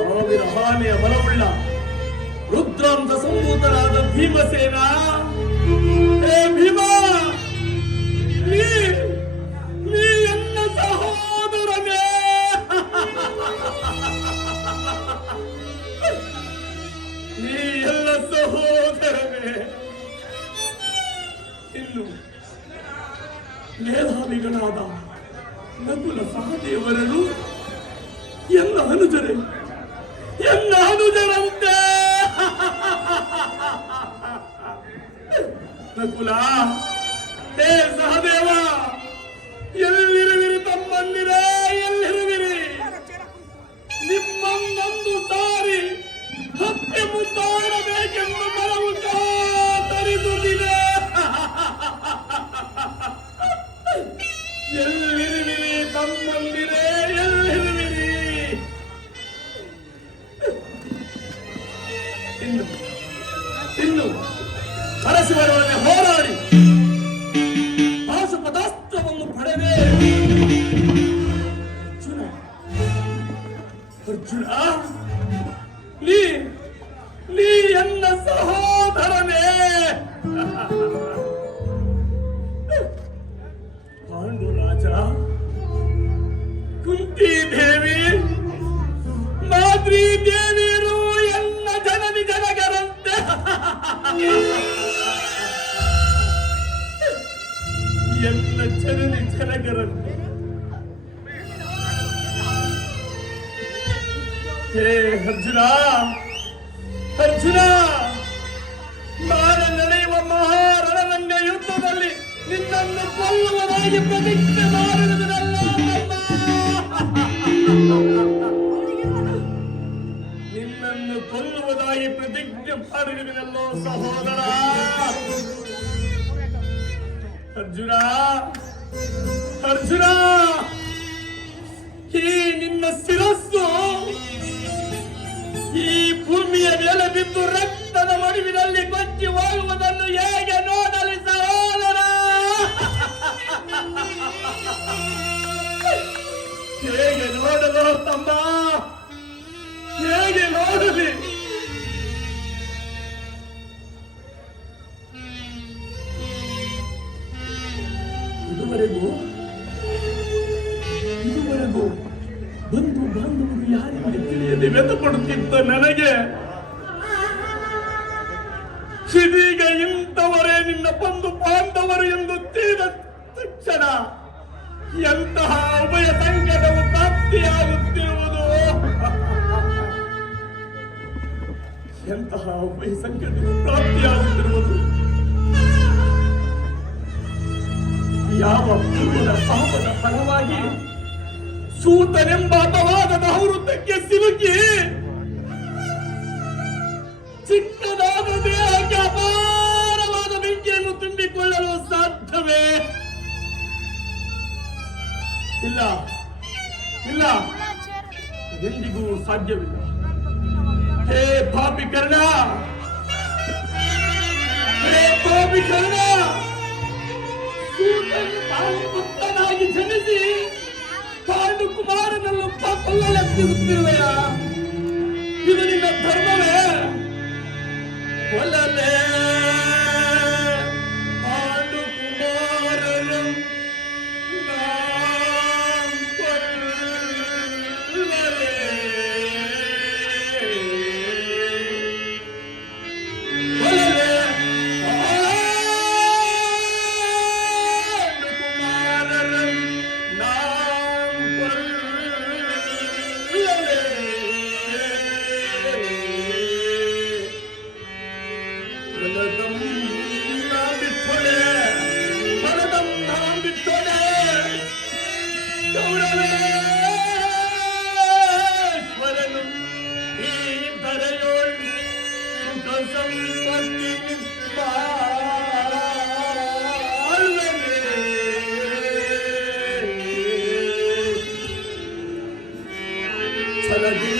ಸಾವಿರ ಆನೆಯ ಬಲವುಳ್ಳ ರುದ್ರಾಂಶ ಸಂಭೂತನಾದ ಭೀಮಸೇನ. ಹೇ ಭೀಮ, ನೀ ಎನ್ನ ಸಹೋದರನೇ. ನೀ ಎಲ್ಲ ಸಹೋದರನೇ. ಇನ್ನು ಮೇಧಾವಿಗಳಾದ ನಕುಲ ಸಹದೇವರರು ಎಲ್ಲ ಅನುಜರಂತೆ. ನಕುಲ, ಹೇ ಸಹದೇವ, ಎಲ್ಲಿರುವಿರಿ ತಮ್ಮಂದಿರೇ, ಎಲ್ಲಿರುವಿರಿ? ನಿಮ್ಮನ್ನೊಂದು ಸಾರಿ ಹತ್ಯೆ ಮುದ್ದಾಡಬೇಕೆಂದು ಮನವು ತರಿದುದಿದೆ. ಎಲ್ಲಿರುವಿರಿ ತಮ್ಮಂದಿರೇ, ಎಲ್ಲಿರುವಿರಿ? ಇನ್ನು ಪರಶಿವರೊಡನೆ ಹೋರಾಡಿ ಪಾಶುಪತಾಸ್ತ್ರವನ್ನು ಪಡೆದೇ ಅರ್ಜುನ, ನೀ ಎನ್ನ ಸಹೋದರನೇ. ಪಾಂಡುರಾಜ, ಕುಂತಿ ದೇವಿ, ಮಾದ್ರಿ ದೇವಿಯರು ಎನ್ನ ಜನನಿ ಜನಗರಂತೆ. ಎಲ್ಲ ಜನನಿ ಜನಗರಂತೆ. ಹೇ ಅರ್ಜುನ, ನಾಳೆ ನಡೆಯುವ ಮಹಾರಣರಂಗ ಯುದ್ಧದಲ್ಲಿ ನಿನ್ನನ್ನು ಕೊಲ್ಲುವುದಾಗಿ ಪ್ರತಿಜ್ಞೆ ಮಾಡಿರುವುದಲ್ಲ. ನಿನ್ನನ್ನು ಕೊಲ್ಲುವುದಾಗಿ ಪ್ರತಿಜ್ಞೆ ಮಾಡಿರುವುದಲ್ಲೋ ಸಹೋದರ. ಅರ್ಜುನ, ಈ ನಿನ್ನ ಶಿರಸ್ಸು ಈ ಭೂಮಿಯ ಮೇಲೆ ಬಿದ್ದು ರಕ್ತದ ಮಡುವಿನಲ್ಲಿ ಕೊಚ್ಚಿ ಹೋಗುವುದನ್ನು ಹೇಗೆ ನೋಡಲಿ ಸಹೋದರ? ಹೇಗೆ ನೋಡಲು ತಮ್ಮ, ಹೇಗೆ ನೋಡಲಿ? ಇದುವರೆಗೂ ಬಂಧು ಬಾಂಧವರು ಯಾರಿಗೆ ತಿಳಿಯದೆ ವ್ಯಥಪಡುತ್ತಿದ್ದ ನನಗೆ ಇದೀಗ ಇಂಥವರೇ ನಿನ್ನ ಬಂಧು ಬಾಂಧವರು ಎಂದು ತಿಳಿದ ತಕ್ಷಣ ಎಂತಹ ಉಭಯ ಸಂಕಟವು ಪ್ರಾಪ್ತಿಯಾಗುತ್ತಿರುವುದು. ಯಾವ ಪೂರ್ವದ ಪಾಪದ ಫಲವಾಗಿ ಸೂತನೆಂಬ ಅಪವಾದದ ಔರುತ್ಯಕ್ಕೆ ಸಿಲುಕಿ ಚಿಕ್ಕದಾದ ದೇಹಕ್ಕೆ ಅಪಾರವಾದ ಬೆಂಕಿಯನ್ನು ತುಂಬಿಕೊಳ್ಳಲು ಸಾಧ್ಯವೇ? ಇಲ್ಲ, ಎಂದಿಗೂ ಸಾಧ್ಯವಿಲ್ಲ. ಹೇ ಪಾಪಿಕರ್ಣ, ಪುತ್ರನಾಗಿ ಜನಿಸಿ ಪಾಂಡು ಕುಮಾರನನ್ನು ಕೊಲ್ಲಲೆತ್ತಿರುತ್ತಿರುವೆಯ? ಇದು ನಿನ್ನ ಧರ್ಮವೇ? ಕೊಲ್ಲಲೇ ಪಾಂಡು ಕುಮಾರನು ಛಲದಿ